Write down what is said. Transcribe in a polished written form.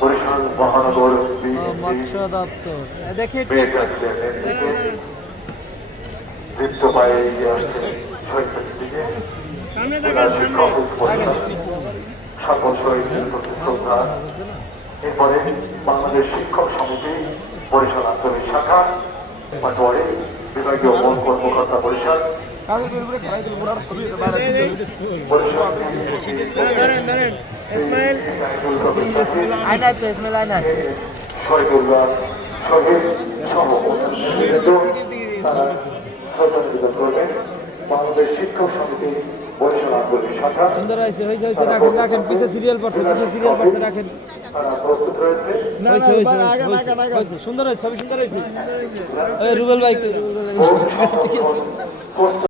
বরিশাল মহানগর মৎস্য দপ্তর দেখি দৃপ্ত পায়ে এগিয়ে আসছে শহীদ দিকে সকল শহীদদের প্রতি শ্রদ্ধা। এরপরে বাংলাদেশ শিক্ষক সমিতি বরিশাল আঞ্চলিক শাখা পাটোয়ারি বিভাগীয় মূল কর্মকর্তা বরিশাল শহীদুল্লাহ শহীদ সহ তারা শ্রদ্ধা নিবেদন করবেন। বাংলাদেশ শিক্ষক সমিতি বরিশাল আঞ্চলিক শাখা সুন্দর হয়েছে হয়েছে হয়েছে রাখেন রাখেন পিছে সিরিয়াল পড়ছে পিছে সিরিয়াল পড়ছে রাখেন প্রস্তুত রয়েছে। সুন্দর হয়েছে ছবি সুন্দর হয়েছে রুবেল ভাই